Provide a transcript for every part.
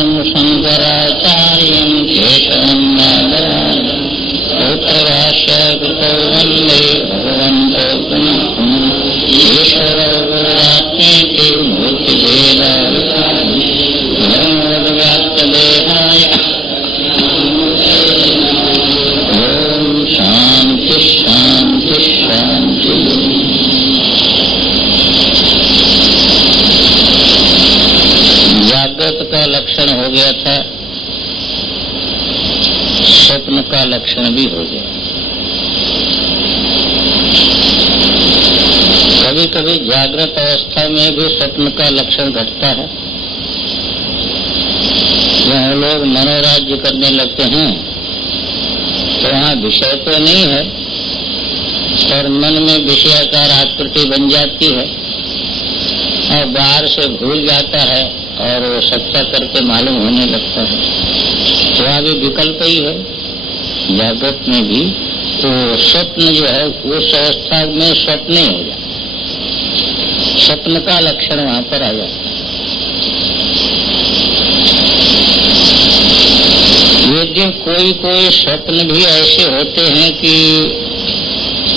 भगवन्तम् शङ्कराचार्यम् केशवम् नारायणम् सूत्रभाष्यकृतौ वन्दे भगवन्तो पुनः पुनः ईश्वरो गुरुरात्मेति मूर्तिभेदविभागिने व्योमवद्व्याप्तदेहाय ॐ शान्ति शान्ति शान्ति। जागृत का लक्षण हो गया था, स्वप्न का लक्षण भी हो गया। कभी कभी जागृत अवस्था में भी स्वप्न का लक्षण घटता है। जहाँ लोग मनोराज्य करने लगते हैं तो वहाँ विषय तो नहीं है और मन में विषयाकार आकृति बन जाती है और बाहर से भूल जाता है और वो सत्ता करके मालूम होने लगता है। तो वहाँ भी विकल्प ही है। जागृत में भी तो स्वप्न जो है उस अवस्था में स्वप्न ही हो जाता, स्वप्न का लक्षण वहाँ पर आ जाता है। यदि कोई कोई स्वप्न भी ऐसे होते हैं कि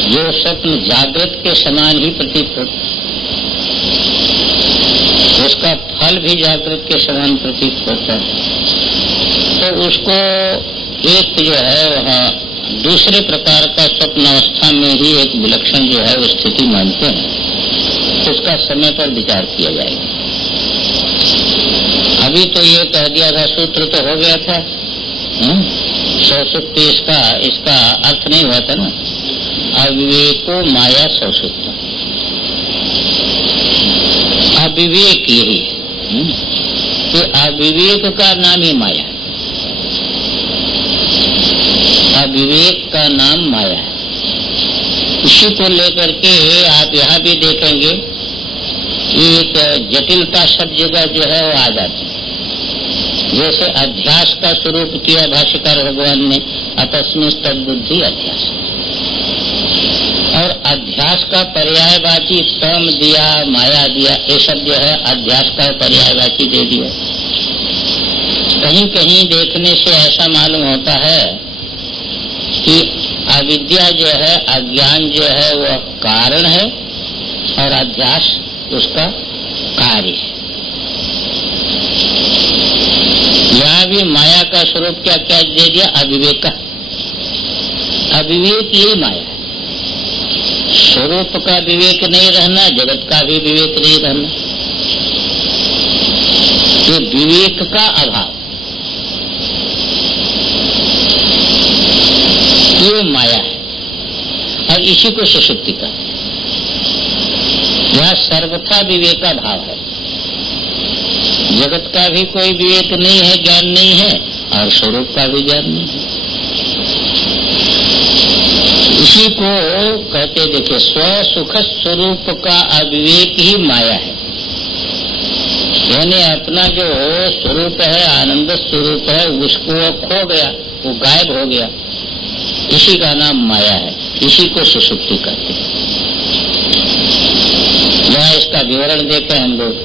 जो स्वप्न जागृत के समान ही प्रतीत होते, उसका फल भी जागृत के समान प्रतीत होता है, तो उसको एक जो है वह दूसरे प्रकार का स्वप्न अवस्था में ही एक विलक्षण जो है वो स्थिति मानते हैं। उसका समय पर विचार किया जाएगा। अभी तो ये कह दिया था, सूत्र तो हो गया था, सौसुप्ति इसका अर्थ नहीं हुआ था ना, अविवेको माया सौसुप्त, अविवेक यही है कि अविवेक का नाम ही माया है, अविवेक का नाम माया है। इसी को लेकर के आप यहाँ भी देखेंगे एक जटिलता सब जगह जो है वो आ जाती है। जैसे अध्यास का स्वरूप किया भाष्यकार भगवान ने, अतस्मिन् तद्बुद्धि अध्यास, और अध्यास का पर्यायवाची तम दिया, माया दिया, ये सब जो है अध्यास का पर्यायवाची दे दिया। कहीं कहीं देखने से ऐसा मालूम होता है कि अविद्या जो है, अज्ञान जो है वह कारण है और अध्यास उसका कार्य है। यहाँ भी माया का स्वरूप क्या क्या दे दिया, अविवेक। अविवेक यही माया है। स्वरूप का विवेक नहीं रहना, जगत का भी विवेक नहीं रहना, ये विवेक का अभाव, ये माया है। और इसी को सुषुप्ति का, यहाँ सर्वथा विवेक का भाव है। जगत का भी कोई विवेक नहीं है, ज्ञान नहीं है, और स्वरूप का भी ज्ञान नहीं है। इसी को कहते देखिए, स्वसुख स्वरूप का अविवेक ही माया है। यानी अपना जो स्वरूप है, आनंद स्वरूप है, उसको खो गया, वो गायब हो गया, इसी का नाम माया है। इसी को सुषुप्ति कहते हैं। यहाँ इसका विवरण देखें हम लोग,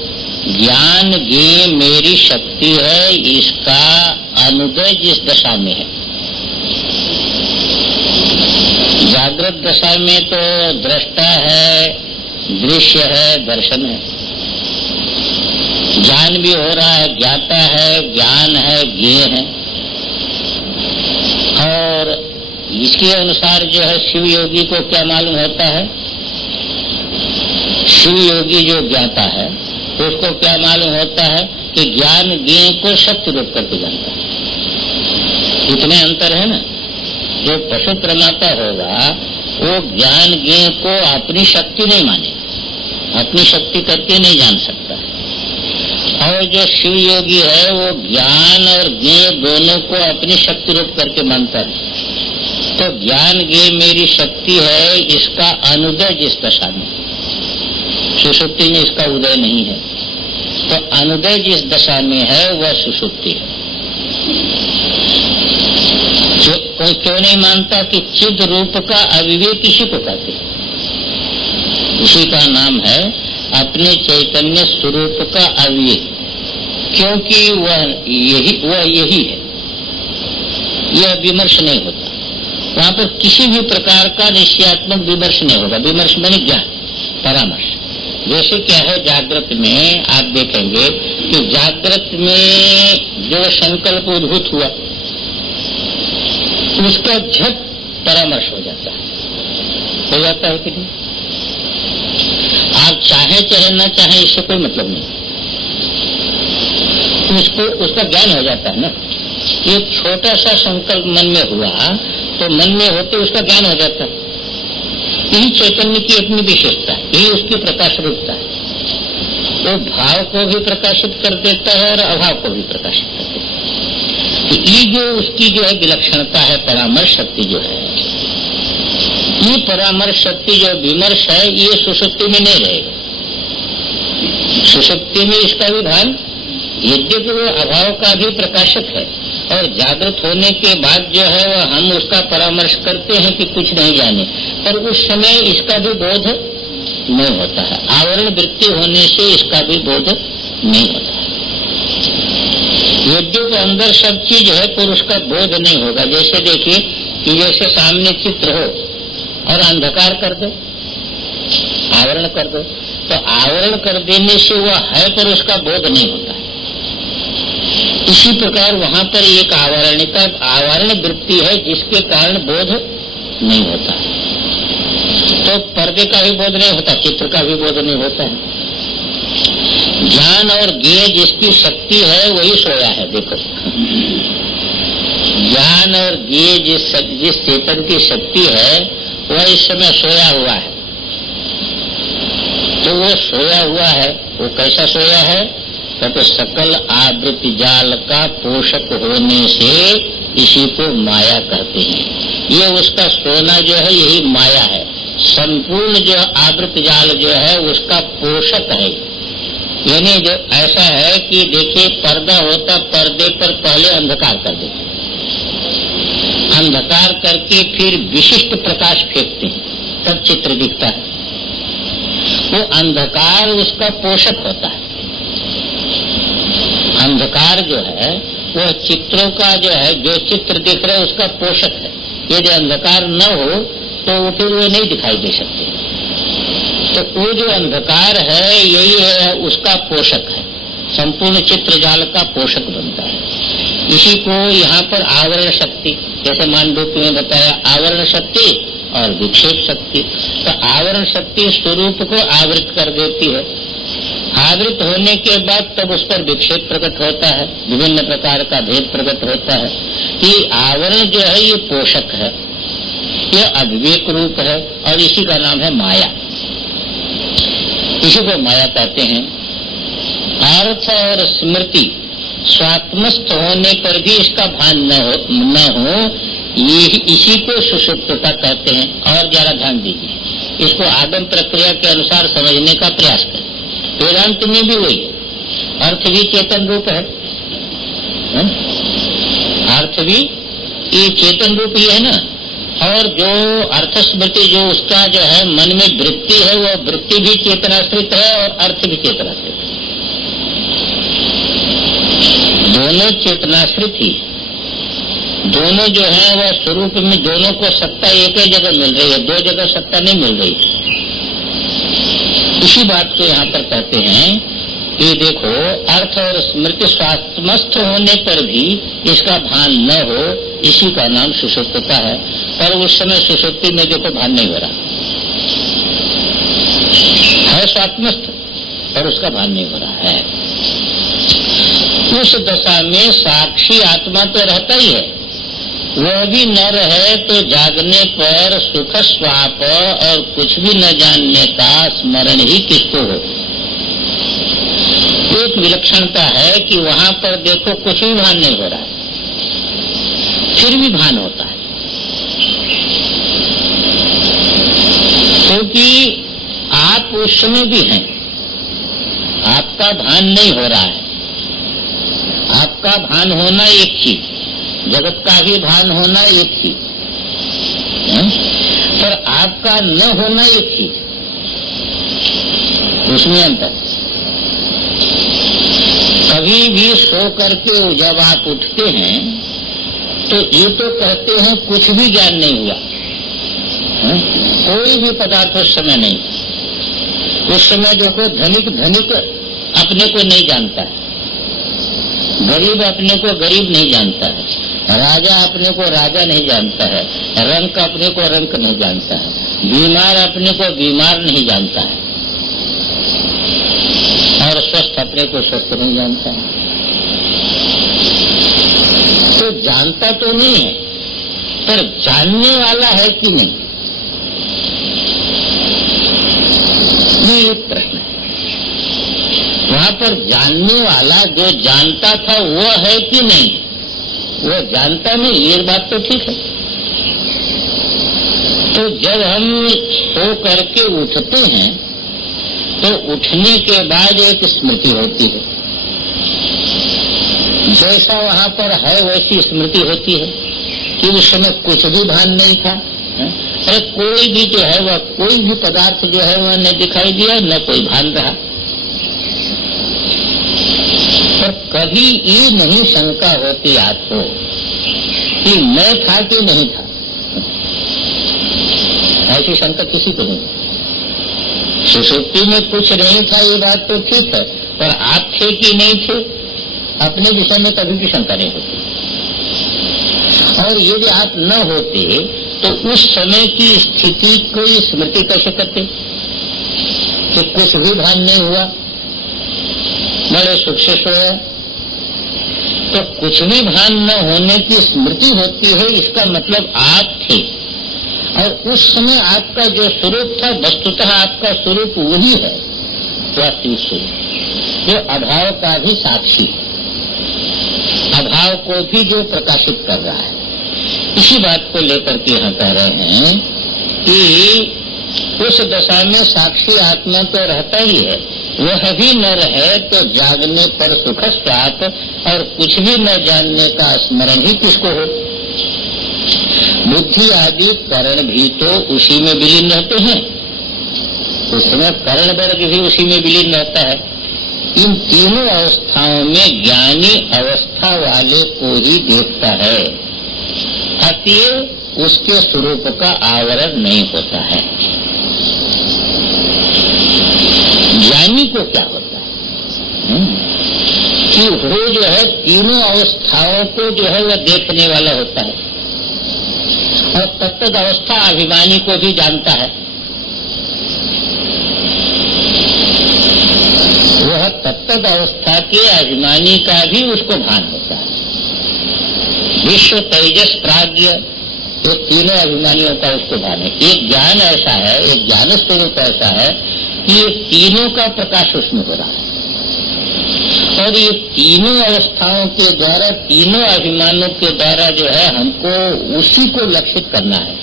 ज्ञान ज्ञेय मेरी शक्ति है, इसका अनुदय जिस दशा में है। जागृत दशा में तो दृष्टा है, दृश्य है, दर्शन है, ज्ञान भी हो रहा है, ज्ञाता है, ज्ञान है, ज्ञेय है। और इसके अनुसार जो है शिव योगी को क्या मालूम होता है, शिव योगी जो ज्ञाता है उसको क्या मालूम होता है कि ज्ञान ज्ञेय को शक्ति रूप करके जानता है। इतने अंतर है ना। जो पशु प्रमाता होगा वो ज्ञान ज्ञेय को अपनी शक्ति नहीं मानेगा, अपनी शक्ति करके नहीं जान सकता है। और जो शिव योगी है वो ज्ञान और ज्ञेय दोनों को अपनी शक्ति रूप करके मानता है। तो ज्ञान ज्ञेय मेरी शक्ति है, इसका अनुदय जिस दशा में, सुषुप्ति में इसका उदय नहीं है, तो अनुदय जिस दशा में है वह सुषुप्ति है। कोई क्यों नहीं मानता कि चिद रूप का अविवेक इसी को कहते हैं। इसी का नाम है अपने चैतन्य स्वरूप का अविवेक। क्योंकि वह यही है, यह विमर्श नहीं होता। वहां पर किसी भी प्रकार का निश्चयात्मक विमर्श नहीं होगा। विमर्श माने ज्ञान, परामर्श। जैसे क्या है, जागृत में आप देखेंगे कि जागृत में जो संकल्प उद्भूत हुआ उसका झट परामर्श हो जाता है कि नहीं? आप चाहे चाहे ना चाहे इससे कोई मतलब नहीं, उसका ज्ञान हो जाता है ना। एक छोटा सा संकल्प मन में हुआ तो मन में होते उसका ज्ञान हो जाता है। यही चैतन्य की अपनी विशेषता है, यही उसकी प्रकाश रूपता है। वो भाव को भी प्रकाशित कर देता है और अभाव को भी प्रकाशित कर देता है। तो ये जो उसकी जो है विलक्षणता है, परामर्श शक्ति जो है, ये परामर्श शक्ति जो विमर्श है, ये सुषुप्ति में नहीं रहेगा। सुषुप्ति में इसका भी भान, यद्यपि वो अभाव का भी प्रकाशक है, और जागृत होने के बाद जो है वह हम उसका परामर्श करते हैं कि कुछ नहीं जाने, पर उस समय इसका भी बोध नहीं होता है। आवरण वृत्ति होने से इसका भी बोध नहीं होता है। यद्यपि अंदर सब चीज है पर उसका बोध नहीं होगा। जैसे देखिए कि जैसे सामने चित्र हो और अंधकार कर दो, आवरण कर दो, तो आवरण कर देने से वह है पर उसका बोध नहीं होता है। इसी प्रकार वहां पर एक आवरण वृत्ति है जिसके कारण बोध नहीं होता। तो पर्दे का भी बोध नहीं होता, चित्र का भी बोध नहीं होता है। ज्ञान और ज्ञेय जिसकी शक्ति है वही सोया है। देखो, ज्ञान और ज्ञेय जिस चेतन की शक्ति है वह इस समय सोया हुआ है। तो वो सोया हुआ है, वो कैसा सोया है? तो सकल आवृत जाल का पोषक होने से इसी को माया कहते हैं। ये उसका सोना जो है यही माया है। संपूर्ण जो आवृत जाल जो है उसका पोषक है। यानी जो ऐसा है कि देखिए पर्दा होता, पर्दे पर पहले अंधकार कर देते, अंधकार करके फिर विशिष्ट प्रकाश फेंकते हैं, तब चित्र दिखता है। वो अंधकार उसका पोषक होता है। अंधकार जो है वह चित्रों का जो है, जो चित्र दिख रहे उसका पोषक है। यदि अंधकार न हो तो वो फिर वो नहीं दिखाई दे सकते। तो वो जो अंधकार है यही है उसका पोषक है, संपूर्ण चित्र जाल का पोषक बनता है। इसी को यहाँ पर आवरण शक्ति, जैसे मांडूक्य में बताया, आवरण शक्ति और विक्षेप शक्ति। तो आवरण शक्ति स्वरूप को आवृत कर देती है। आवृत होने के बाद तब उस पर विक्षेप प्रकट होता है, विभिन्न प्रकार का भेद प्रकट होता है। ये आवरण जो है ये पोषक है, ये अविवेक रूप है, और इसी का नाम है माया। इसी को माया कहते हैं। अर्थ और स्मृति स्वात्मस्थ होने पर भी इसका भान न हो, ये इसी को सुषुप्तता कहते हैं। और जरा ध्यान दीजिए, इसको आगम प्रक्रिया के अनुसार समझने का प्रयास करें। वेदांत में भी वही, अर्थ भी चेतन रूप है, अर्थ भी ये चेतन रूप ही है ना। और जो अर्थ स्मृति जो उसका जो है मन में वृत्ति है, वह वृत्ति भी चेतनाश्रित है और अर्थ भी चेतनाश्रित है। दोनों चेतनाश्रित ही, दोनों जो है वह स्वरूप में दोनों को सत्ता एक ही जगह मिल रही है, दो जगह सत्ता नहीं मिल रही। इसी बात को यहाँ पर कहते हैं कि देखो, अर्थ और स्मृति स्वात्मस्थ होने पर भी इसका भान न हो, इसी का नाम सुषुप्तता है। पर उस समय सुषुप्ति में देखो भान नहीं हो रहा है, स्वात्मस्थ, पर उसका भान नहीं हो रहा है। उस दशा में साक्षी आत्मा तो रहता ही है, वह भी न रहे तो जागने पर सुख स्वाप और कुछ भी न जानने का स्मरण ही किसको हो। एक विलक्षणता है कि वहां पर देखो कुछ भी भान नहीं हो रहा है, फिर भी भान होता है, क्योंकि आप उस समय भी हैं, आपका भान नहीं हो रहा है। आपका भान होना एक चीज, जगत का भी भान होना एक चीज, पर आपका न होना एक चीज, उसमें अंतर। कभी कभी भी सो करके जब आप उठते हैं तो ये तो कहते हैं कुछ भी ज्ञान नहीं हुआ, कोई भी पदार्थ उस समय नहीं। उस समय देखो धनिक धनिक अपने को नहीं जानता है, गरीब अपने को गरीब नहीं जानता है, राजा अपने को राजा नहीं जानता है, रंक अपने को रंक नहीं जानता है, बीमार अपने को बीमार नहीं जानता है और स्वस्थ अपने को स्वस्थ नहीं जानता है। तो जानता तो नहीं है, पर जानने वाला है कि नहीं, ये एक प्रश्न है। वहां पर जानने वाला जो जानता था वो है कि नहीं, वो जानता नहीं, ये बात तो ठीक है। तो जब हम सो करके उठते हैं तो उठने के बाद एक स्मृति होती है, जैसा वहां पर है वैसी स्मृति होती है कि उस समय कुछ भी भान नहीं था। अरे कोई भी जो है वह कोई भी पदार्थ जो है वह न दिखाई दिया, न कोई भान रहा। पर कभी ये नहीं शंका होती आपको कि मैं था कि नहीं था, ऐसी शंका किसी को नहीं। सुषुप्ति में कुछ नहीं था ये बात तो ठीक है, पर आप थे कि नहीं थे, अपने विषय में कभी भी शंका नहीं होती। और यदि आप न होते तो उस समय की स्थिति को स्मृति कैसे करते कि कुछ भी भान नहीं हुआ, बड़े सुख से सोया। तो कुछ भी भान न होने की स्मृति होती है, इसका मतलब आप थे और उस समय आपका जो स्वरूप था वस्तुतः आपका स्वरूप वही है, वास्तविक स्वरूप जो अभाव का भी साक्षी है, अभाव को भी जो प्रकाशित कर रहा है। इसी बात को लेकर के यहाँ कह रहे हैं कि उस दशा में साक्षी आत्मा तो रहता ही है, वह भी न रहे तो जागने पर सुख स्वाप और कुछ भी न जानने का स्मरण ही किसको हो। बुद्धि आदि करण भी तो उसी में विलीन रहते हैं, उस समय करण वर्ग भी उसी में विलीन रहता है। इन तीनों अवस्थाओं में ज्ञानी अवस्था वाले को ही देखता है, अतएव उसके स्वरूप का आवरण नहीं होता है। ज्ञानी को क्या होता है कि वो जो है तीनों अवस्थाओं को जो है वह देखने वाला होता है और तत्त अवस्था अभिमानी को भी जानता है। वह तत्त अवस्था के अभिमानी का भी उसको भान होता है। विश्व तेजस प्राज्ञ ये तीनों अभिमानियों का उसको भान है। एक ज्ञान ऐसा है, एक ज्ञान स्वरूप ऐसा है कि ये तीनों का प्रकाश उसमें हो रहा है और ये तीनों अवस्थाओं के द्वारा, तीनों अभिमानों के द्वारा जो है हमको उसी को लक्षित करना है।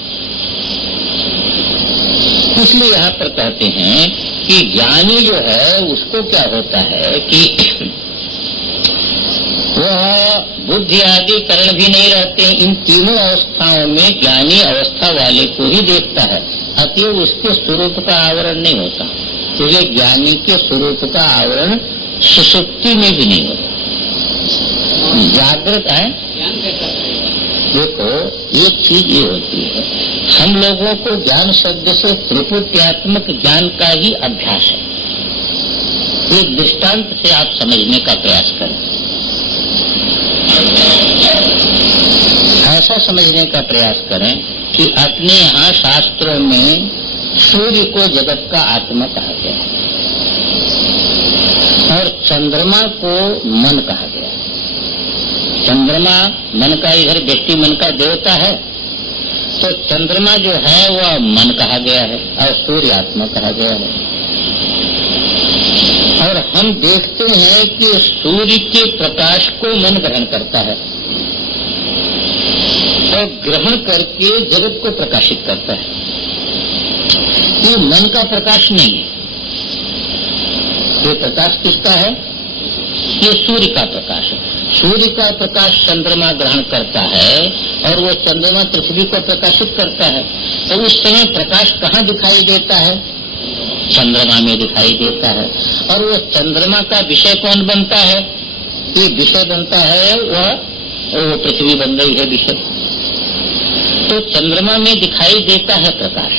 इसलिए यहाँ पर कहते हैं कि ज्ञानी जो है उसको क्या होता है कि वह बुद्धि आदि करण भी नहीं रहते, इन तीनों अवस्थाओं में ज्ञानी अवस्था वाले को ही देखता है, अतएव उसके स्वरूप का आवरण नहीं होता। इसलिए ज्ञानी के स्वरूप का आवरण सुषुप्ति में भी नहीं होता। जागृत है। देखो एक चीज ये होती है, हम लोगों को ज्ञान शब्द से त्रिपुट्यात्मक ज्ञान का ही अभ्यास है। एक दृष्टांत से आप समझने का प्रयास करें, ऐसा समझने का प्रयास करें कि अपने यहाँ शास्त्रों में सूर्य को जगत का आत्मा कहा गया है और चंद्रमा को मन कहा गया है। चंद्रमा मन का, इधर व्यक्ति मन का देवता है, तो चंद्रमा जो है वह मन कहा गया है और सूर्य आत्मा कहा गया है। और हम देखते हैं कि सूर्य के प्रकाश को मन ग्रहण करता है और ग्रहण करके जगत को प्रकाशित करता है। ये मन का प्रकाश नहीं है, ये प्रकाश किसका है? ये सूर्य का प्रकाश है। सूर्य का प्रकाश चंद्रमा ग्रहण करता है और वो चंद्रमा पृथ्वी को प्रकाशित करता है। तो उस समय प्रकाश कहाँ दिखाई देता है? चंद्रमा में दिखाई देता है। और वो चंद्रमा का विषय कौन बनता है? ये विषय बनता है, वह पृथ्वी बन रही है विषय। तो चंद्रमा में दिखाई देता है प्रकाश,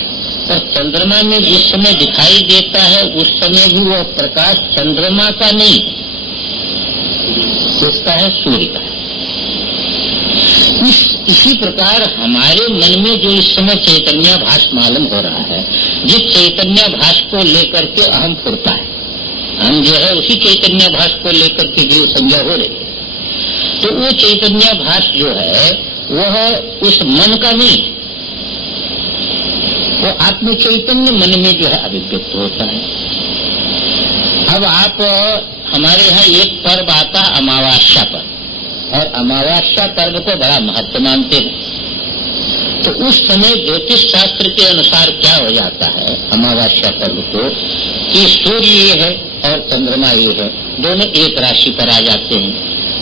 और चंद्रमा में जिस समय दिखाई देता है उस समय भी वह प्रकाश चंद्रमा का नहीं है, उसका है सूर्य का। इसी प्रकार हमारे मन में जो इस समय चैतन्याभास मालूम हो रहा है, जिस चैतन्याभास को लेकर के अहम फुरता है, हम जो है उसी चैतन्याभास को लेकर के जीव संज्ञा हो रही है। तो वो चैतन्याभास जो है वह उस मन का नहीं है, वो आत्म चैतन्य मन में जो है अभिव्यक्त होता है। अब आप हमारे यहाँ एक पर्व आता अमावास्या पर्व, और अमावास्या पर्व को बड़ा महत्व मानते हैं। तो उस समय ज्योतिष शास्त्र के अनुसार क्या हो जाता है अमावास्या पर्व को, कि सूर्य ये है और चंद्रमा ये है, दोनों एक राशि पर आ जाते हैं।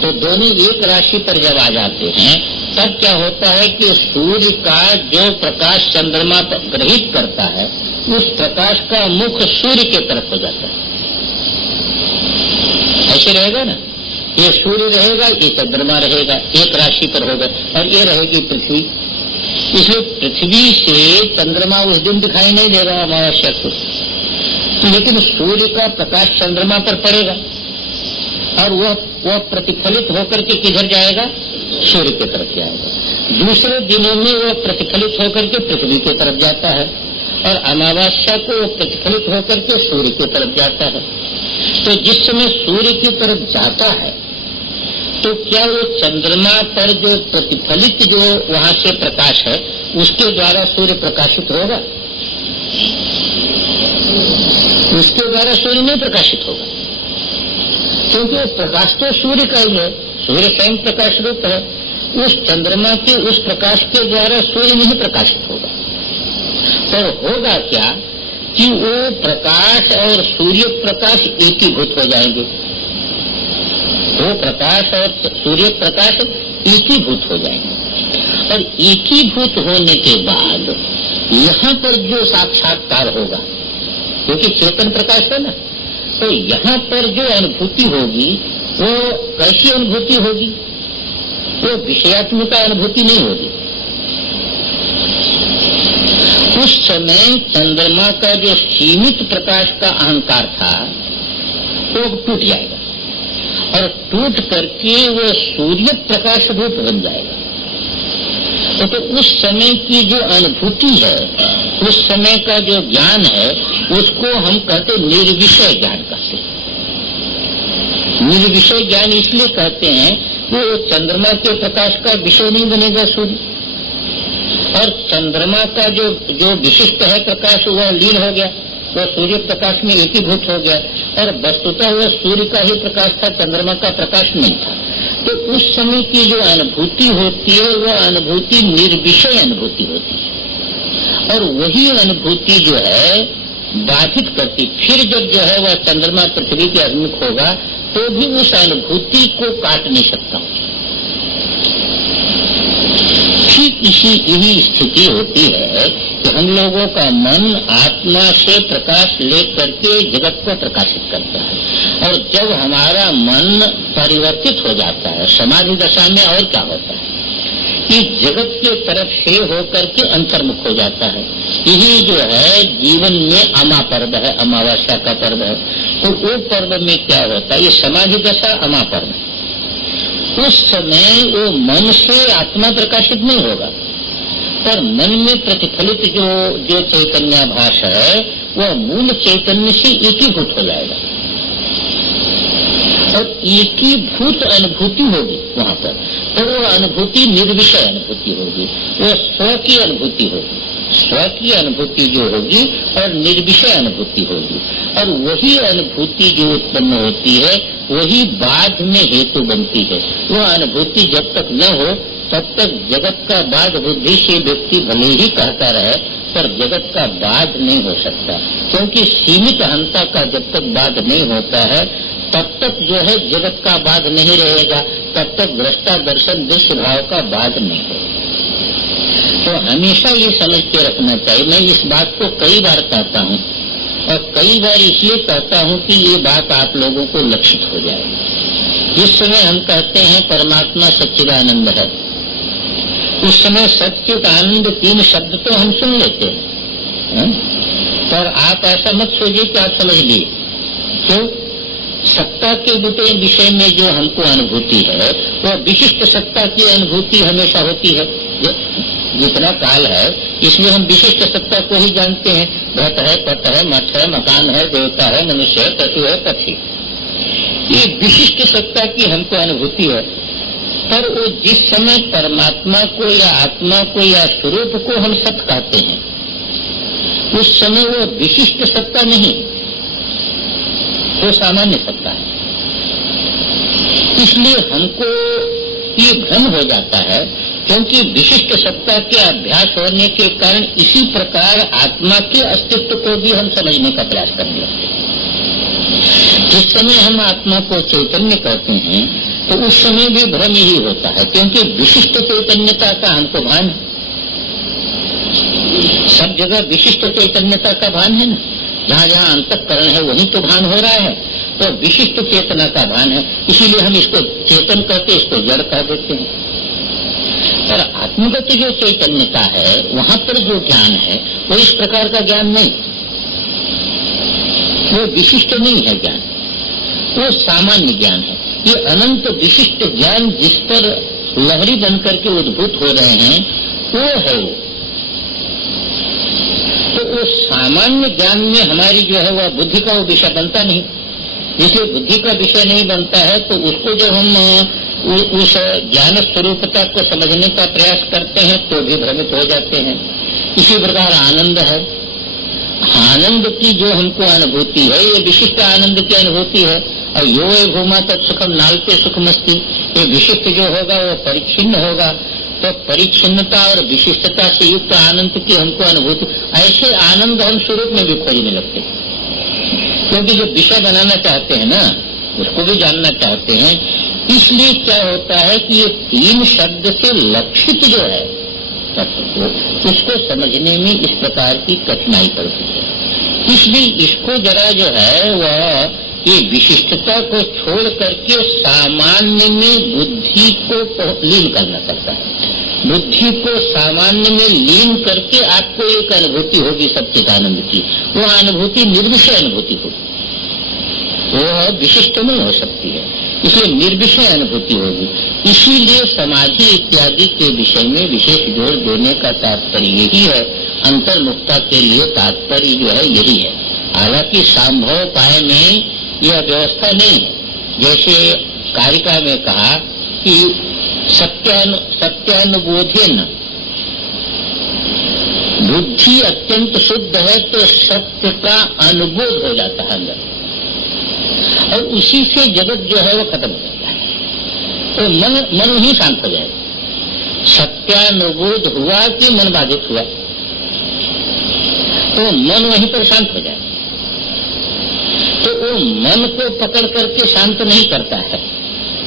तो दोनों एक राशि पर जब आ जाते हैं तब क्या होता है कि सूर्य का जो प्रकाश चंद्रमा पर ग्रहित करता है, उस प्रकाश का मुख सूर्य के तरफ हो जाता है। ऐसे रहेगा ना, ये सूर्य रहेगा, ये चंद्रमा रहेगा, एक राशि पर होगा, और ये रहेगी पृथ्वी। इसलिए पृथ्वी से चंद्रमा उस दिन दिखाई नहीं देगा अमावस्या को, लेकिन सूर्य का प्रकाश चंद्रमा पर पड़ेगा, और वह प्रतिफलित होकर के किधर जाएगा, सूर्य की तरफ जाएगा। दूसरे दिनों में वह प्रतिफलित होकर के पृथ्वी की तरफ जाता है, और अमावस्या को वह प्रतिफलित होकर के सूर्य की तरफ जाता है। तो जिस समय सूर्य की तरफ जाता है तो क्या वो चंद्रमा पर जो प्रतिफलित जो वहां से प्रकाश है उसके द्वारा सूर्य प्रकाशित होगा? उसके द्वारा सूर्य नहीं प्रकाशित होगा, क्योंकि वो प्रकाश तो सूर्य का ही है, सूर्य स्वयं प्रकाश रूप है। उस चंद्रमा के उस प्रकाश के द्वारा सूर्य नहीं प्रकाशित होगा। पर होगा क्या कि वो प्रकाश और सूर्य प्रकाश एकीभूत हो जाएंगे, वो प्रकाश और सूर्य प्रकाश एकीभूत हो जाएंगे, और एकीभूत होने के बाद यहाँ पर जो साक्षात्कार होगा, क्योंकि चेतन प्रकाश है ना, तो यहाँ पर जो अनुभूति होगी वो कैसी अनुभूति होगी? वो विषयात्मक अनुभूति नहीं होगी। उस समय चंद्रमा का जो सीमित प्रकाश का अहंकार था वो टूट जाएगा, और टूट करके वो सूर्य प्रकाश रूप बन जाएगा। तो उस समय की जो अनुभूति है, उस समय का जो ज्ञान है, उसको हम कहते निर्विषय ज्ञान कहते हैं। निर्विषय ज्ञान इसलिए कहते हैं कि वो चंद्रमा के प्रकाश का विषय नहीं बनेगा सूर्य, और चंद्रमा का जो विशिष्ट है प्रकाश वह लीन हो गया, वो सूर्य प्रकाश में एकीभूत हो गया, और वस्तुतः वह सूर्य का ही प्रकाश था, चंद्रमा का प्रकाश नहीं था। तो उस समय की जो अनुभूति होती है वह अनुभूति निर्विषय अनुभूति होती है, और वही अनुभूति जो है बाधित करती। फिर जब जो है वह चंद्रमा पृथ्वी के अभिमुख होगा तो भी उस अनुभूति को काट नहीं सकता। ठीक यही स्थिति होती है कि हम लोगों का मन आत्मा से प्रकाश लेकर के जगत को प्रकाशित करता है, और जब हमारा मन परिवर्तित हो जाता है समाधि दशा में, और क्या होता है कि जगत के तरफ से होकर के अंतर्मुख हो जाता है। यही जो है जीवन में अमा पर्व है, अमावस्या का पर्व है। तो वो पर्व में क्या होता है, ये समाधि दशा अमा पर्व है। उस समय वो मन से आत्मा प्रकाशित नहीं होगा, पर मन में प्रतिफलित जो चैतन्याभास है वह मूल चैतन्य से एकीभूत हो जाएगा, और एकीभूत अनुभूति होगी वहां पर। तो वो अनुभूति निर्विषय अनुभूति होगी, वो स्व की अनुभूति होगी, स्व की अनुभूति जो होगी और निर्विषय अनुभूति होगी, और वही अनुभूति जो उत्पन्न होती है वही बाद में हेतु बनती है। वह अनुभूति जब तक न हो तब तक जगत का बाध बुद्धि से व्यक्ति भले ही कहता रहे, पर जगत का बाध नहीं हो सकता, क्योंकि सीमित अहंता का जब तक बाध नहीं होता है तब तक जो है जगत का बाध नहीं रहेगा, तब तक दृष्टा दर्शन दृश्य भाव का बाध नहीं होगा। तो हमेशा ये समझ के रखना चाहिए। मैं इस बात को कई बार कहता हूँ, और कई बार इसलिए कहता हूँ कि ये बात आप लोगों को लक्षित हो जाए जिस समय हम कहते हैं परमात्मा सच्चिदानंद है, उस समय सच्चिद आनंद 3 शब्द तो हम सुन लेते हैं, पर आप ऐसा मत सोचिए कि आप समझ लिए। क्यों? सत्ता के विषय में जो हमको अनुभूति है वह विशिष्ट सत्ता की अनुभूति हमेशा होती है। जितना काल है इसमें हम विशिष्ट सत्ता को ही जानते हैं। घट है, पट है, मठ है, मकान है, देवता है, मनुष्य है, पशु है, पक्षी। ये विशिष्ट सत्ता की हमको अनुभूति है। पर वो जिस समय परमात्मा को या आत्मा को या स्वरूप को हम सत्य कहते हैं, उस समय वो विशिष्ट सत्ता नहीं, वो सामान्य सत्ता है। इसलिए हमको ये भ्रम हो जाता है, क्योंकि विशिष्ट सत्ता के अभ्यास होने के कारण इसी प्रकार आत्मा के अस्तित्व को भी हम समझने का प्रयास करने लगते हैं। जिस समय हम आत्मा को चैतन्य कहते हैं तो उस समय भी भ्रम ही होता है, क्योंकि विशिष्ट चैतन्यता का हमको भान है। सब जगह विशिष्ट चैतन्यता का भान है ना, जहाँ जहाँ अंतःकरण है वहीं तो भान हो रहा है, तो विशिष्ट चेतना का भान है। इसीलिए हम इसको चेतन कहते, इसको जड़ कह देते हैं। पर आत्मगत जो चैतन्यता है वहां पर जो ज्ञान है वो इस प्रकार का ज्ञान नहीं, वो विशिष्ट नहीं है ज्ञान, वो सामान्य ज्ञान है। ये अनंत विशिष्ट ज्ञान जिस पर लहरी बनकर के उद्भूत हो रहे हैं वो है वो। तो वो सामान्य ज्ञान में हमारी जो है वह बुद्धि का वो विषय बनता नहीं। जिसलिए बुद्धि का विषय नहीं बनता है तो उसको जब हम उस ज्ञान स्वरूपता को समझने का प्रयास करते हैं तो भी भ्रमित हो जाते हैं। इसी प्रकार आनंद है, आनंद की जो हमको अनुभूति है ये विशिष्ट आनंद की अनुभूति है। और यो है घूमा तब सुखम नालते सुखमस्ती, ये विशिष्ट जो होगा वो परिच्छिन्न होगा। तो परिच्छिन्नता और विशिष्टता से युक्त आनंद की हमको अनुभूति, ऐसे आनंद हम स्वरूप में भी खोजने लगते हैं। क्योंकि जो विषय बनाना चाहते हैं ना उसको भी जानना चाहते हैं। इसलिए क्या होता है कि ये 3 शब्द से लक्षित जो है उसको समझने में इस प्रकार की कठिनाई पड़ती है। इसलिए इसको जरा जो है वह ये विशिष्टता को छोड़ करके सामान्य में बुद्धि को लीन करना पड़ता है। बुद्धि को सामान्य में लीन करके आपको एक अनुभूति होगी सच्चिदानंद की। वो अनुभूति निर्विषय अनुभूति होगी, वो विशिष्ट नहीं हो सकती है, इसलिए निर्विषय अनुभूति होगी। इसीलिए समाधि इत्यादि के विषय में विशेष जोर देने का तात्पर्य यही है। अंतर्मुक्ता के लिए तात्पर्य जो है यही है। हालांकि संभव उपाय में यह व्यवस्था नहीं है। जैसे कारिका में कहा कि सत्यानुबोधेन बुद्धि अत्यंत शुद्ध है तो सत्य का अनुबोध हो जाता है अंदर, और उसी से जगत जो है वो खत्म हो जाता है। तो मन ही शांत हो जाएगा। सत्यानुबोध हुआ कि मन बाधित हुआ, तो मन वहीं पर शांत हो जाएगा। तो वो मन को पकड़ करके शांत नहीं करता है।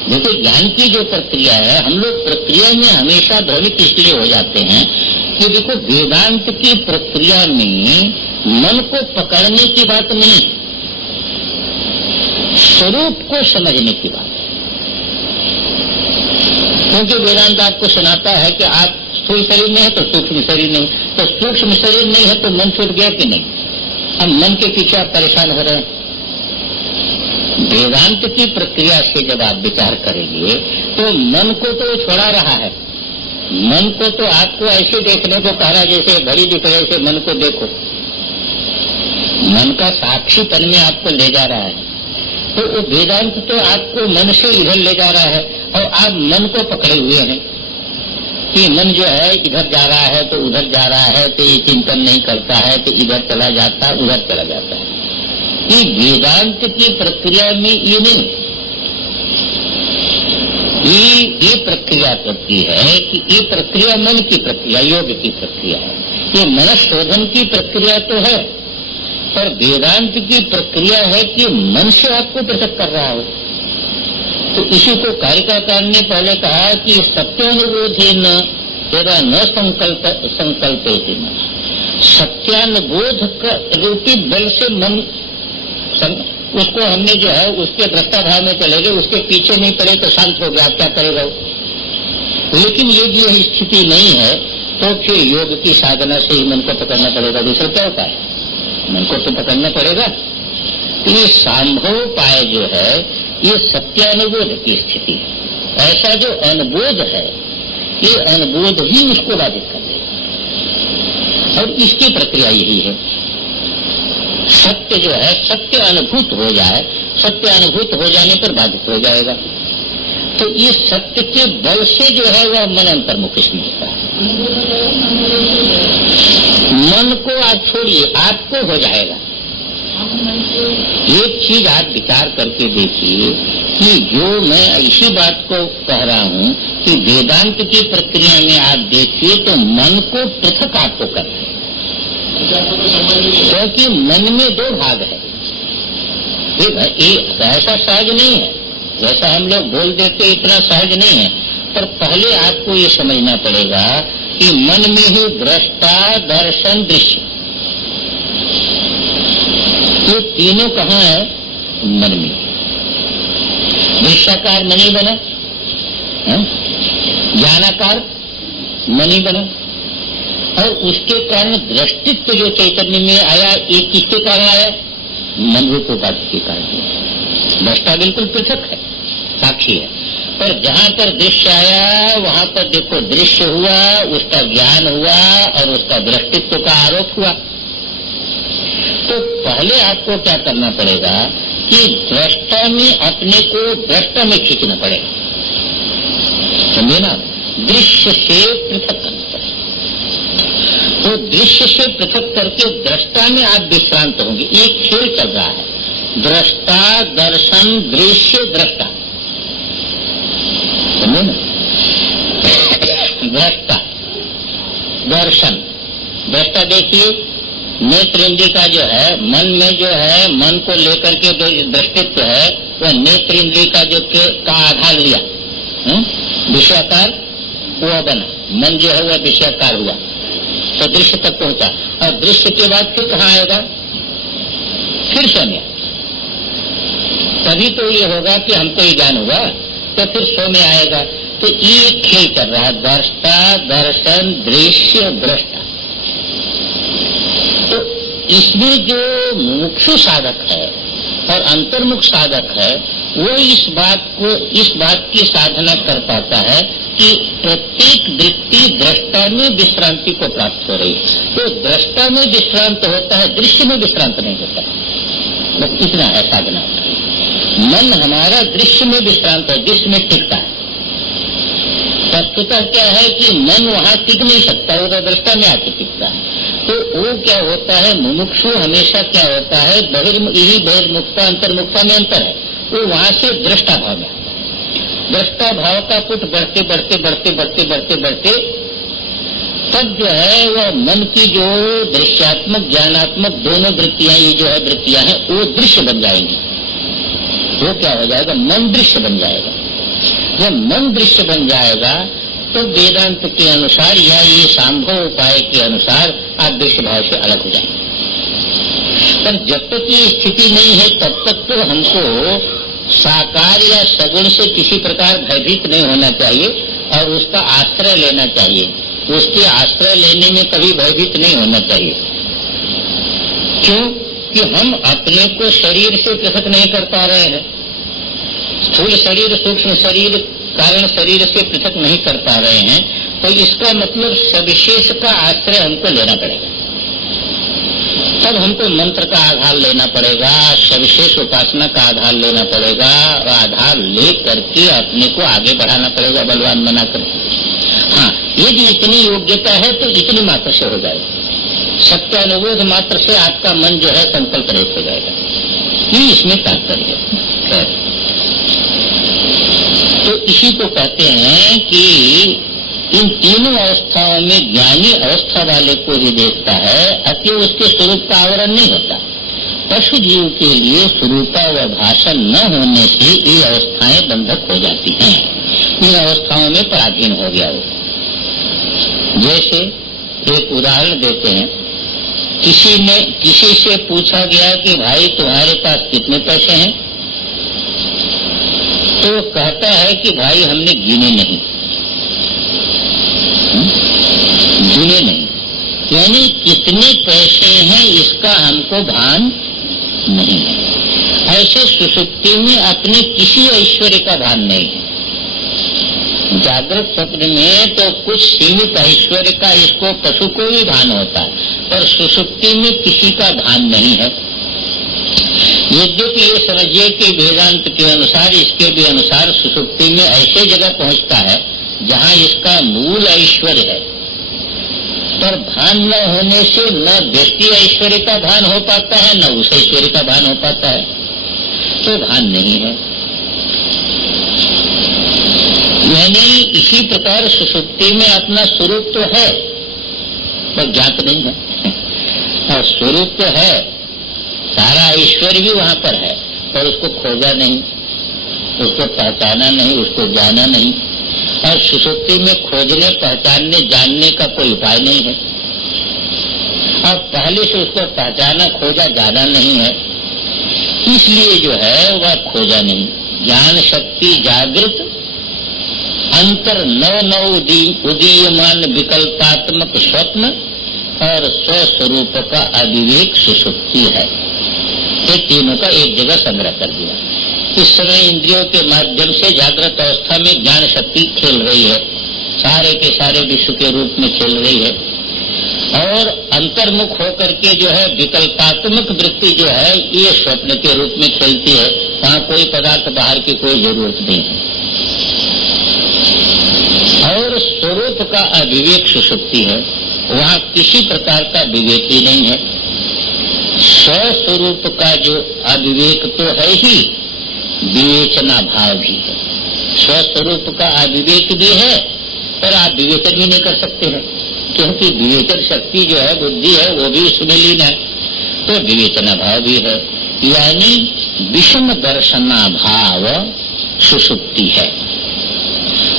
देखिए ज्ञान की जो प्रक्रिया है, हम लोग प्रक्रिया में हमेशा भ्रमित इसलिए हो जाते हैं कि देखो वेदांत की प्रक्रिया में मन को पकड़ने की बात नहीं, स्वरूप को समझने की बात है। क्योंकि वेदांत आपको सुनाता है कि आप स्थूल शरीर में है तो सूक्ष्म शरीर नहीं, तो सूक्ष्म शरीर नहीं है तो मन छूट गया कि नहीं। अब मन के पीछे आप परेशान हो रहे हैं। वेदांत की प्रक्रिया से जब आप विचार करेंगे तो मन को तो छोड़ा रहा है। मन को तो आपको ऐसे देखने को कह रहा जैसे घड़ी दिख रही, ऐसे मन को देखो। मन का साक्षीपन में आपको ले जा रहा है। तो वो वेदांत तो आपको मन से इधर ले जा रहा है और आप मन को पकड़े हुए हैं कि मन जो है इधर जा रहा है तो उधर जा रहा है, तो ये चिंतन नहीं करता है, तो इधर चला जाता है उधर चला जाता है। ये वेदांत की प्रक्रिया में ये नहीं, ये प्रक्रिया करती है कि ये प्रक्रिया मन की प्रक्रिया, योग की प्रक्रिया है। ये मन शोधन की प्रक्रिया तो है, पर वेदांत की प्रक्रिया है कि मन से आपको पृथक कर रहा हो। तो इसी को कारिकाकार ने पहले कहा कि सत्यानुबोधेन तेरा न संकल्प सत्यानुबोध रूपी बल से मन उसको हमने जो है उसके दृष्टा भाव में चले गए, उसके पीछे नहीं पड़े तो शांत हो गया, आप क्या करेगा। लेकिन ये जो स्थिति नहीं है तो फिर योग की साधना से ही मन को पकड़ना पड़ेगा, दूसरा क्या उपाय, मन को तो पकड़ना पड़ेगा। तो ये सांभोपाय जो है ये सत्यानुबोध की स्थिति है। ऐसा जो अनुबोध है ये अनुबोध ही उसको बाधित कर देगा, और इसकी प्रक्रिया यही है। सत्य जो है सत्य अनुभूत हो जाए, सत्य अनुभूत हो जाने पर बाधित हो जाएगा। तो ये सत्य के बल से जो है वह मन अंतर्मुख इसमें होता है। मन को आप छोड़िए, आपको हो जाएगा। एक चीज आप विचार करके देखिए कि जो मैं इसी बात को कह रहा हूं कि वेदांत की प्रक्रिया में आप देखिए तो मन को पृथक आपको करना है, क्योंकि मन में दो भाग है। एक ऐसा सहज नहीं है जैसा हम लोग बोल देते, इतना सहज नहीं है। पर पहले आपको ये समझना पड़ेगा कि मन में ही दृष्टा दर्शन दृश्य ये तीनों कहाँ है, मन में। दृश्याकार मन ही बना, ज्ञानाकार मन ही बना, और उसके कारण दृष्टित्व जो चैतन्य में आया ये किसके कारण आया, मन रूप उपाधि के कारण। दृष्टा बिल्कुल पृथक है, साक्षी है, पर जहाँ पर दृश्य आया वहाँ पर देखो दृश्य हुआ, उसका ज्ञान हुआ और उसका दृष्टित्व का आरोप हुआ। तो पहले आपको क्या करना पड़ेगा कि दृष्टा में अपने को दृष्टा में खींचना पड़ेगा, समझे ना। दृश्य से पृथक करना पड़ेगा। तो दृश्य से पृथक करके दृष्टा में आप विश्रांत होंगे। एक खेल चल रहा है, दृष्टा दर्शन दृश्य दृष्टा, समझे ना। दृष्टा दर्शन, दृष्टा देखिए नेत्र इंद्रिय का जो है मन में जो है मन को लेकर के जो दृष्टित्व है वह नेत्र इंद्रिय का जो का आधार लिया, विषयाकार हुआ बना, मन जो है वह विषयाकार हुआ तो दृश्य तक पहुंचा, और दृश्य के बाद फिर कहाँ आएगा, फिर सौम्य। तभी तो ये होगा कि हमको ये ज्ञान हुआ, तो फिर सौम्य आएगा। तो ये खेल चल रहा है, दृष्टा दर्शन दृश्य दृष्टा। तो इसमें जो मुमुक्षु साधक है और अंतर्मुख साधक है वो इस बात की साधना कर पाता है कि प्रत्येक वृत्ति दृष्टा में विश्रांति को प्राप्त हो रही है। तो दृष्टा में विश्रांत होता है, दृश्य में विश्रांत नहीं होता, बस इतना है साधना। मन हमारा दृश्य में विश्रांत है, दृश्य में टिकता है। वस्तुतः क्या है कि मन वहां टिक नहीं सकता, वो तो दृष्टा में आके टिकता है। तो वो क्या होता है, मुमुक्षु हमेशा क्या होता है, यही बहिर्मुखता अंतर्मुखता में अंतर है। वो वहां से दृष्टा भाव में आता है। दृष्टा भाव का पुट बढ़ते बढ़ते बढ़ते बढ़ते बढ़ते बढ़ते तब जो है वह मन की जो दृश्यात्मक ज्ञानात्मक दोनों वृत्तियां, ये जो है वृत्तियां हैं वो दृश्य बन जाएंगी। वो क्या हो जाएगा, मन दृश्य बन जाएगा। जब मन दृश्य बन जाएगा तो वेदांत के अनुसार या ये सांभव उपाय के अनुसार आप दृश्य भाव से अलग हो जाएंगे। पर जब तक ये स्थिति नहीं है तब तक तो हमको साकार या सगुण से किसी प्रकार भयभीत नहीं होना चाहिए और उसका आश्रय लेना चाहिए। उसके आश्रय लेने में कभी भयभीत नहीं होना चाहिए। क्यों कि हम अपने को शरीर से पृथक नहीं कर पा रहे हैं, स्थूल शरीर सूक्ष्म शरीर कारण शरीर से पृथक नहीं कर पा रहे हैं। तो इसका मतलब सविशेष का आश्रय हमको लेना पड़ेगा। तब हमको मंत्र का आधार लेना पड़ेगा, सविशेष उपासना का आधार लेना पड़ेगा और आधार ले करके अपने को आगे बढ़ाना पड़ेगा, बलवान बनाकर। हाँ, यदि इतनी योग्यता है तो इतनी मात्र से हो जाएगा। सत्यानुबोध मात्र से आपका मन जो है संकल्प रहित हो जाएगा। ये इसमें तात्पर्य है। तो इसी को कहते हैं कि इन तीनों अवस्थाओं में ज्ञानी अवस्था वाले को ही देखता है, अतः उसके स्वरूप का आवरण नहीं होता। पशु जीव के लिए स्वरूपा व भाषण न होने से ये अवस्थाएं बंधक हो जाती हैं। इन अवस्थाओं में पराधीन हो गया वो। जैसे एक उदाहरण देते हैं किसी से पूछा गया कि भाई तुम्हारे पास कितने पैसे हैं, तो वो कहता है कि भाई हमने गिने नहीं। गिने नहीं यानी कितने पैसे हैं इसका हमको भान नहीं है। ऐसे सुषुप्ति में अपने किसी ऐश्वर्य का भान नहीं है। जागृत स्वप्न में तो कुछ सीमित ऐश्वर्य का इसको पशु को भी भान होता है, पर सुषुप्ति में किसी का भान नहीं है। यद्यपि ये समझिए कि वेदांत के अनुसार, इसके भी अनुसार सुषुप्ति में ऐसे जगह पहुंचता है जहां इसका मूल ऐश्वर्य है, पर भान न होने से न व्यक्ति ऐश्वर्य का भान हो पाता है, न उस ऐश्वर्य का भान हो पाता है, तो भान नहीं है। यानी इसी प्रकार सुषुप्ति में अपना स्वरूप तो है पर ज्ञात नहीं है, और स्वरूप तो है, सारा ऐश्वर्य भी वहां पर है, पर उसको खोजा नहीं, उसको पहचाना नहीं, उसको जाना नहीं। और सुषुप्ति में खोजने, पहचानने, जानने का कोई उपाय नहीं है, और पहले से उसको पहचाना, खोजा, जाना नहीं है, इसलिए जो है वह खोजा नहीं। ज्ञान शक्ति जागृत अंतर नव उदीयमान विकल्पात्मक स्वप्न और स्वस्वरूप का अविवेक सुषुप्ति है। ये तीनों का एक जगह संग्रह कर दिया। इस समय इंद्रियों के माध्यम से जागृत अवस्था में ज्ञान शक्ति खेल रही है, सारे के सारे विश्व के रूप में खेल रही है, और अंतर्मुख होकर के जो है विकल्पात्मक वृत्ति जो है ये स्वप्न के रूप में खेलती है। वहाँ कोई पदार्थ बाहर की कोई जरूरत नहीं है, और स्वरूप का अविवेक सुषुप्ति है। वहाँ किसी प्रकार का विवेक ही नहीं है। स्वस्वरूप का जो अविवेक तो है ही, विवेचना भाव भी है। स्वस्वरूप का अविवेक भी है, पर आप विवेचन भी नहीं कर सकते हैं, क्योंकि विवेचन शक्ति जो है, बुद्धि है, वो भी उसमें लीन है, तो विवेचना भाव भी है। यानी विषम दर्शना भाव सुषुप्ति है।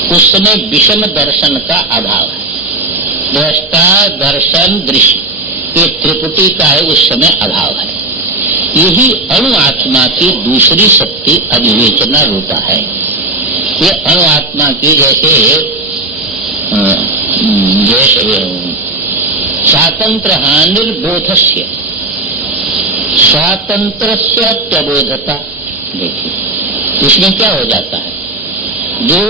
उस समय विषम दर्शन का अभाव है। दृष्टा, दर्शन, दृश्य, ये त्रिपुटी का है उस समय अभाव है। यही अणु आत्मा की दूसरी शक्ति अविवेचना रूपा है। ये अणु आत्मा की जैसे स्वातंत्र हानिर्बोधस्य स्वातंत्र से अत्यबोधता। देखिए इसमें क्या हो जाता है, जो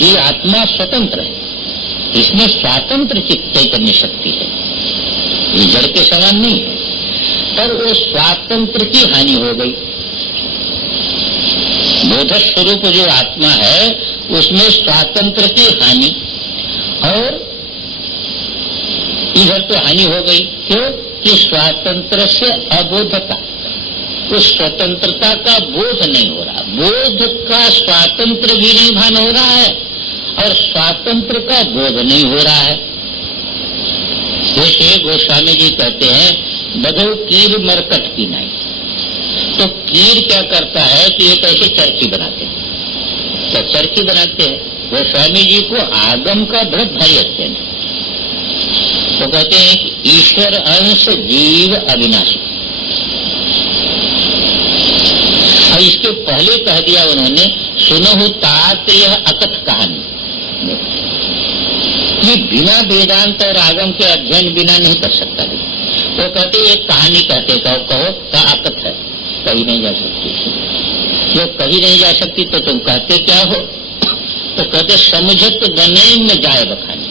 ये आत्मा स्वतंत्र है, इसमें स्वातंत्र चैतन्य शक्ति है, ये जड़ के समान नहीं है, पर वो स्वातंत्र की हानि हो गई। बोध स्वरूप जो आत्मा है उसमें स्वातंत्र की हानि, और इधर तो हानि हो गई। क्यों? कि स्वातंत्र से अबोधता, उस स्वतंत्रता का बोध नहीं हो रहा, बोध का स्वातंत्र भी नहीं भान हो रहा है, और स्वातंत्र का बोध नहीं हो रहा है। जैसे गोस्वामी जी कहते हैं, बधो कीर मरकट की नहीं। तो कीर क्या करता है कि एक ऐसे चरखी बनाते हैं, तो चरखी बनाते हैं। गोस्वामी जी को आगम का बहुत भारी अध्ययन है। तो कहते हैं कि ईश्वर अंश जीव अविनाशी। और इसके पहले कह दिया उन्होंने, सुनो तात यह अकथ कहानी। ये बिना वेदांत और आगम के अध्ययन बिना नहीं कर सकता। वो कहते एक कहानी कहते, कहो का अकथ है, कहीं नहीं जा सकती। जो कहीं नहीं जा सकती तो तुम कहते क्या हो? तो कहते समझत बने में जाए बखानी।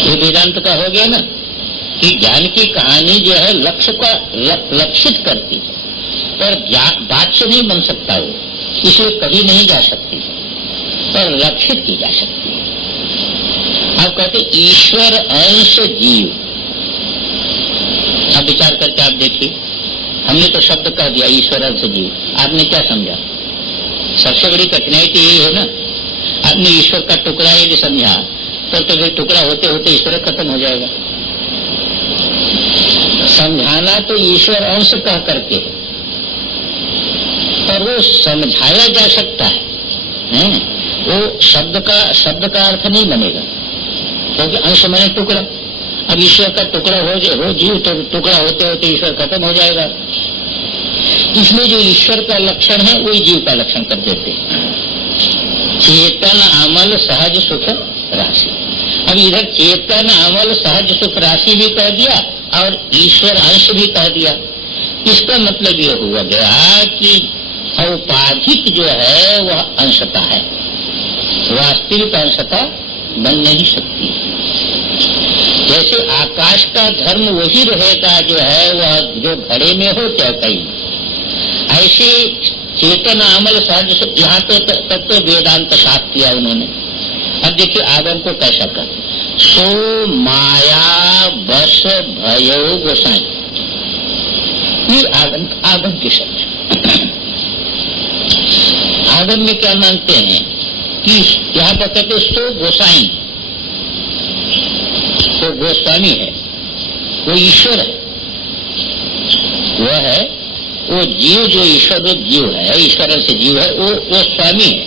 ये वेदांत का हो गया ना, कि ज्ञान की कहानी जो है लक्ष्य का लक्षित करती है, पर बात से नहीं बन सकता वो, इसलिए कभी नहीं जा सकती, पर लक्षित की जा सकती है। आप कहते ईश्वर अंश जीव। अब विचार करके आप देखिए, हमने तो शब्द कह दिया ईश्वर अंश जीव, आपने क्या समझा? सबसे बड़ी कठिनाई तो यही है ना, आपने ईश्वर का टुकड़ा यदि समझा तो फिर टुकड़ा होते होते ईश्वर खत्म हो जाएगा। समझाना तो ईश्वर अंश कह करके, पर वो समझाया जा सकता है, वो शब्द का अर्थ नहीं बनेगा। क्योंकि अंश माने टुकड़ा। अब ईश्वर का टुकड़ा हो जीव तो टुकड़ा होते होते ईश्वर खत्म हो जाएगा। इसलिए जो ईश्वर का लक्षण है वही जीव का लक्षण कर देते हैं। चेतन अमल सहज सुख राशि। अब इधर चेतन अमल सहज सुख राशि भी कह दिया और ईश्वर अंश भी कह दिया। इसका मतलब ये हुआ गया कि औपाधिक जो है वह अंशता है, वास्तविक अंशता बन नहीं सकती। जैसे आकाश का धर्म वही रहेगा जो है वह जो घड़े में हो चाहे कहीं, ऐसे चेतन अमल सहज सुख। यहाँ तो तब तो वेदांत साफ किया उन्होंने। अब देखिए आगम को कैसा कर, सो माया बस भयो गोसाई, ये आगम के शब्द। आगम में क्या मानते हैं कि यहाँ पर कहते सो गोसाई, वो गोस्वामी है, वो ईश्वर है, वह है वो जीव जो ईश्वर जीव है, ईश्वर से जीव है, वो स्वामी है,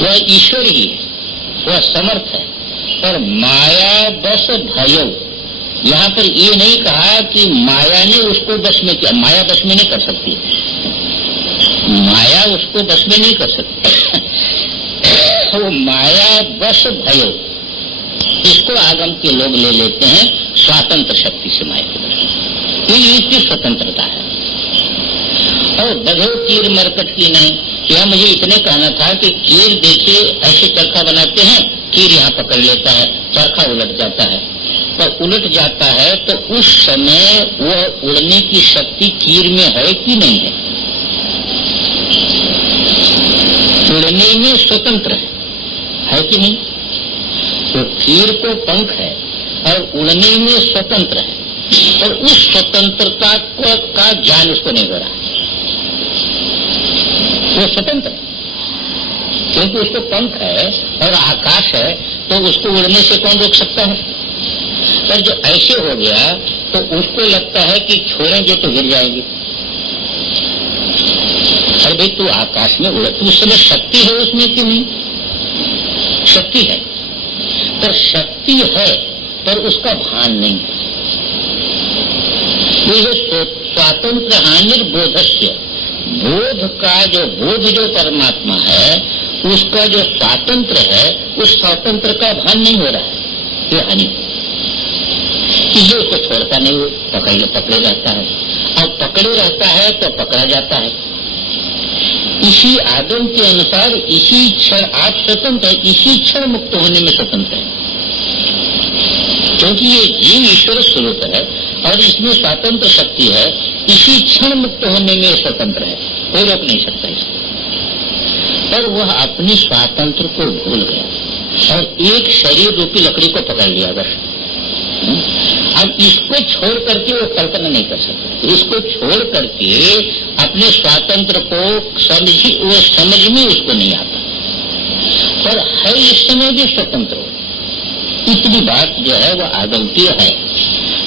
वह ईश्वर ही है, वह समर्थ है। और माया बस भयो, यहाँ पर ये नहीं कहा कि माया ने उसको बस में किया, माया बस में नहीं कर सकती, माया उसको बस में नहीं कर सकती। वो माया बस भयो, इसको आगम के लोग ले लेते हैं स्वातंत्र शक्ति से माया के बस में, ये इसकी स्वतंत्रता है। और बधो कीर मरकट की नहीं, यह मुझे इतने कहना था कि कीर देखिए ऐसे चरखा बनाते हैं, कीर यहाँ पकड़ लेता है, चरखा उलट जाता है, तो उलट जाता है तो उस समय वह उड़ने की शक्ति कीर में है कि नहीं है? उड़ने में स्वतंत्र है कि नहीं? तो कीर को पंख है और उड़ने में स्वतंत्र है, और उस स्वतंत्रता का ज्ञान उसको नहीं हो रहा। वो स्वतंत्र क्योंकि उसको पंख है और आकाश है, तो उसको उड़ने से कौन रोक सकता है? पर जो ऐसे हो गया तो उसको लगता है कि छोड़ेंगे तो गिर जाएंगे। अरे भाई तू आकाश में उड़, तू उस समय शक्ति है उसमें कि नहीं? शक्ति है, पर शक्ति है पर उसका भान नहीं है। स्वातंत्र हानिर्बोधस्य, बोध का जो बोध जो परमात्मा है उसका जो स्वातंत्र है उस स्वतंत्र का भान नहीं हो रहा है, ये हानि। इसलिए उसको छोड़ता नहीं, वो पकड़े रहता है, और पकड़े रहता है तो पकड़ा जाता है। इसी आगम के अनुसार इसी क्षण आप स्वतंत्र है, इसी क्षण मुक्त होने में स्वतंत्र है, क्योंकि ये जीव ईश्वर स्वरूप है और इसमें स्वतंत्र शक्ति है। इसी क्षण मुक्त होने में स्वतंत्र है, कोई रोक नहीं सकता इसको। पर वह अपने स्वातंत्र को भूल गया और एक शरीर रूपी लकड़ी को पकड़ लिया बस। अब इसको छोड़ करके वो कल्पना नहीं कर सकता, इसको छोड़ करके अपने स्वातंत्र को वो समझ में उसको नहीं आता, पर है इस समय भी स्वतंत्र हो। इतनी बात जो है वो आगमकीय है।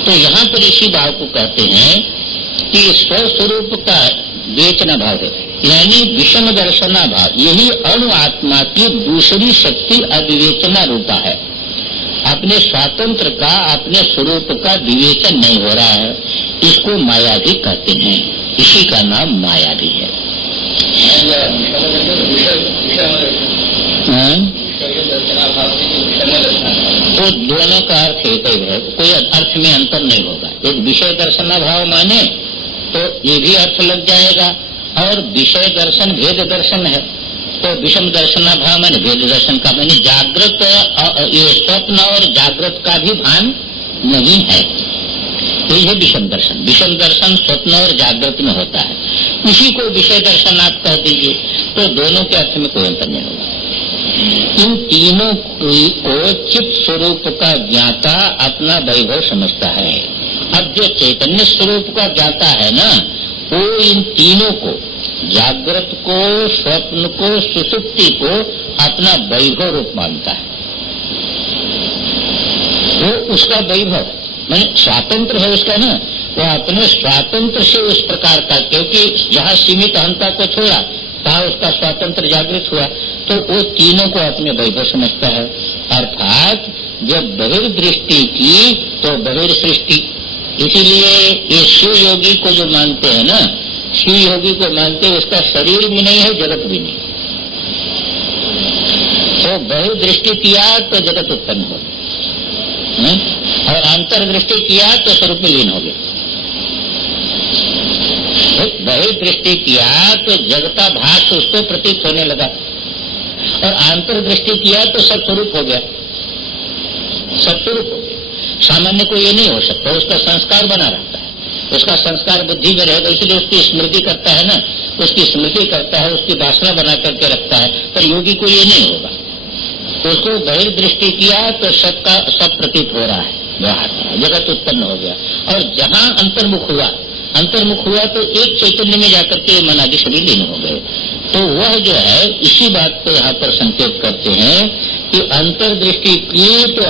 तो यहाँ पर इसी भाव को कहते हैं कि स्वस्वरूप का विवेचना भाव है, यानी विषम दर्शना भाव, यही अणु आत्मा की दूसरी शक्ति अविवेचना रूपा है। अपने स्वातंत्र का, अपने स्वरूप का विवेचन नहीं हो रहा है, इसको माया भी कहते हैं, इसी का नाम माया भी है। तो दोनों का अर्थ एक ही है, कोई अर्थ में अंतर नहीं होगा। एक विषय दर्शना भाव माने तो ये भी अर्थ लग जाएगा, और विषय दर्शन भेद दर्शन है तो विषम दर्शना भाव माने भेद दर्शन का, माने जागृत ये स्वप्न और जागृत का भी भान नहीं है, तो ये विषम दर्शन। विषम दर्शन स्वप्न और जागृत में होता है, इसी को विषय दर्शन आप कह दीजिए, तो दोनों के अर्थ में कोई अंतर नहीं होगा। इन तीनों को चित्त स्वरूप का ज्ञाता अपना वैभव समझता है। अब जो चैतन्य स्वरूप का ज्ञाता है ना, वो इन तीनों को, जागृत को, स्वप्न को, सुषुप्ति को अपना वैभव रूप मानता है। वो उसका वैभव माने स्वातंत्र है उसका ना, वो अपने स्वातंत्र से उस प्रकार का, क्योंकि जहाँ सीमित अहंता को छोड़ा कहा उसका स्वातंत्र जागृत हुआ, तो वो तीनों को अपने वैभव समझता है। अर्थात जब बहिर्दृष्टि की तो बहिर्सृष्टि। इसीलिए ये शिव योगी को जो मानते हैं ना, शिव योगी को मानते हैं उसका शरीर भी नहीं है, जगत भी नहीं। तो बहिर्दृष्टि किया तो जगत उत्पन्न हो गया, और अंतर्दृष्टि किया तो स्वरूप में लीन हो गया। बहिर्दृष्टि किया तो जगता भास उसको प्रतीत होने लगा, और अंतर्दृष्टि किया तो सब स्वरूप हो गया, सब स्वरूप हो गया। सामान्य को ये नहीं हो सकता, उसका संस्कार बना रहता है, उसका संस्कार बुद्धि में रहेगा, इसलिए उसकी स्मृति करता है ना, उसकी स्मृति करता है, उसकी वासना बना करके रखता है। पर योगी को ये नहीं होगा, तो उसको बहिर्दृष्टि किया तो सबका सब प्रतीत हो रहा है, जगत उत्पन्न हो गया। और जहाँ अंतर्मुख हुआ तो एक चैतन्य में जाकर के मन आदि सभी लीन हो गए। तो वह जो है इसी बात को यहाँ पर संकेत करते हैं कि अंतर्दृष्टि की तो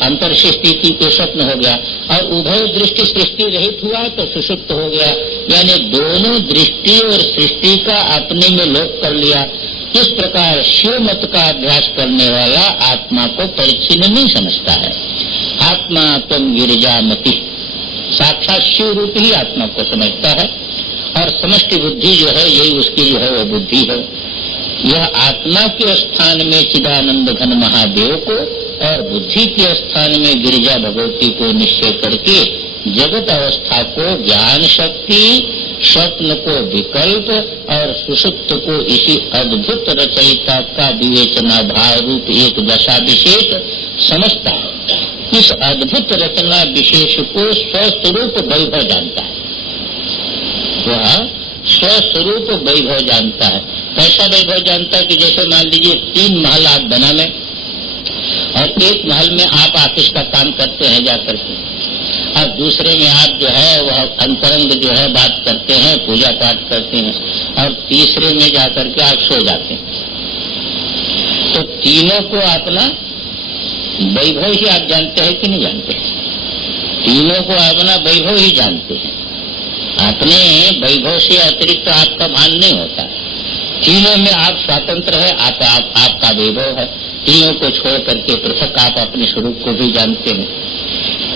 अंतर्सृष्टि की तो स्वप्न हो गया, और उभय दृष्टि सृष्टि रहित हुआ तो सुषुप्त हो गया। यानी दोनों दृष्टि और सृष्टि का अपने में लोप कर लिया। इस प्रकार शिव मत का अभ्यास करने वाला आत्मा को परिच्छिन्न नहीं समझता है। आत्मा तुम गिरिजा मति, साक्षात शिव रूप ही आत्मा को समझता है, और समष्टि बुद्धि जो है यही उसकी जो है वो बुद्धि है। यह आत्मा के स्थान में चिदानंद घन महादेव को और बुद्धि के स्थान में गिरिजा भगवती को निश्चय करके जगत अवस्था को ज्ञान शक्ति, स्वप्न को विकल्प और सुषुप्त को इसी अद्भुत रचयिता का विवेचना भाव रूप एक दशा विशेष समझता है। इस अद्भुत रचना विशेष को स्वस्वरूप वैभव जानता है, वह स्वस्वरूप वैभव जानता है। कैसा वैभव जानता है कि जैसे मान लीजिए 3 महल आप बना में, और एक महल में आप ऑफिस का काम करते हैं जाकर के, और दूसरे में आप जो है वह अंतरंग जो है बात करते हैं, पूजा पाठ करते हैं, और तीसरे में जाकर के आप सो जाते हैं। तो तीनों को अपना वैभव ही आप जानते हैं कि नहीं जानते? तीनों को अपना वैभव ही जानते हैं, अपने वैभव से अतिरिक्त आपका भान नहीं होता है। तीनों में आप स्वतंत्र है, आपका वैभव है। तीनों को छोड़ करके पृथक आप अपने स्वरूप को भी जानते हैं।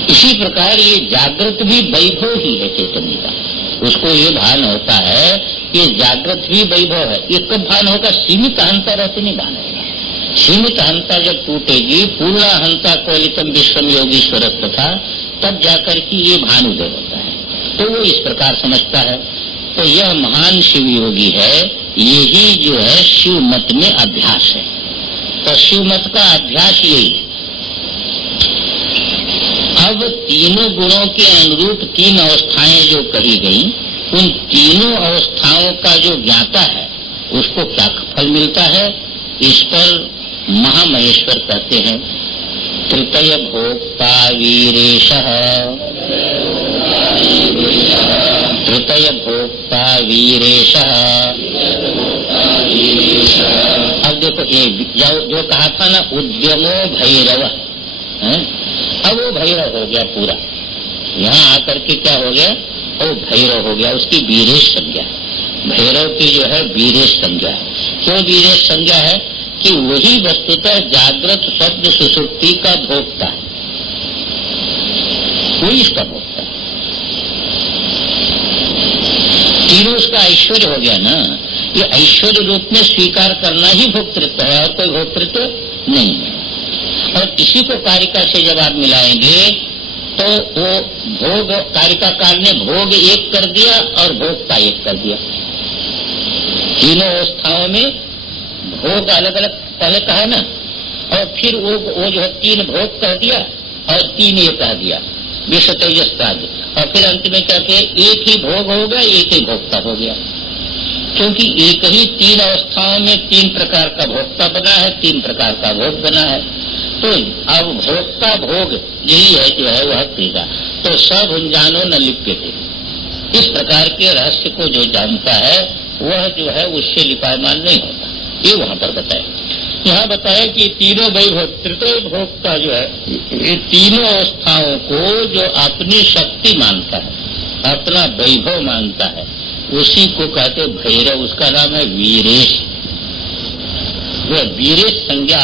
इसी प्रकार ये जागृत भी वैभव ही है चैतन्य का, उसको ये भान होता है कि जागृत भी वैभव है। ये कब भान होगा? सीमित अहंता रहते नहीं भान होगा। सीमित अहंता जब टूटेगी, पूर्ण अहंता कोलितम विश्वम योगीश्वर तथा, तब जाकर के ये भान उदय होता है। तो वो इस प्रकार समझता है। तो यह महान शिव योगी है, यही जो है शिव मत में अभ्यास है। तो शिव मत का अभ्यास यही है। अब तीनों गुणों के अनुरूप 3 अवस्थाएं जो कही गई, उन तीनों अवस्थाओं का जो ज्ञाता है उसको क्या फल मिलता है? इस पर महामहेश्वर कहते हैं तृतीय भोक्ता वीरेशः, तृतीय भोक्ता वीरेशः। अब देखो ये जो कहा था ना उद्यमो भैरव, अब वो भैरव हो गया पूरा। यहाँ आकर के क्या हो गया? वो भैरव हो गया, उसकी वीरेश संज्ञा। भैरव की जो है वीरेश संज्ञा है। क्यों वीरेश संज्ञा है? कि वही वस्तुतः जागृत शब्द सुसुप्ति का भोक्ता है, वही इसका भोक्ता है। तीनों उसका ऐश्वर्य हो गया ना। ये ऐश्वर्य रूप में स्वीकार करना ही भोक्तृत्व है, और कोई भोक्तृत्व नहीं है। और इसी को कारिका से जब आप मिलाएंगे तो वो भोग, कारिका काल ने भोग एक कर दिया और भोक्ता एक कर दिया। तीनों अवस्थाओं में भोग अलग अलग पहले कहा ना, और फिर वो जो है 3 भोग कह दिया और 3 ये कह दिया, विश्व तेजस प्राज। और फिर अंत में कहते हैं एक ही भोग हो गया, एक ही भोक्ता हो गया। क्योंकि एक ही 3 अवस्थाओं में 3 प्रकार का भोक्ता बना है, 3 प्रकार का भोग बना है। तो अब भोक्ता भोग यही है जो है वह क्रीड़ा। तो सब जानो न लिप्यते, इस प्रकार के रहस्य को जो जानता है वह जो है उससे लिपायमान नहीं होता। ये वहां पर बताया। यहाँ बताया कि तीनों वैभव, तृतीय भोक्ता जो है, ये तीनों अवस्थाओं को जो अपनी शक्ति मानता है, अपना वैभव मानता है, उसी को कहते भैरव, उसका नाम है वीरेश। वह वीरेश संज्ञा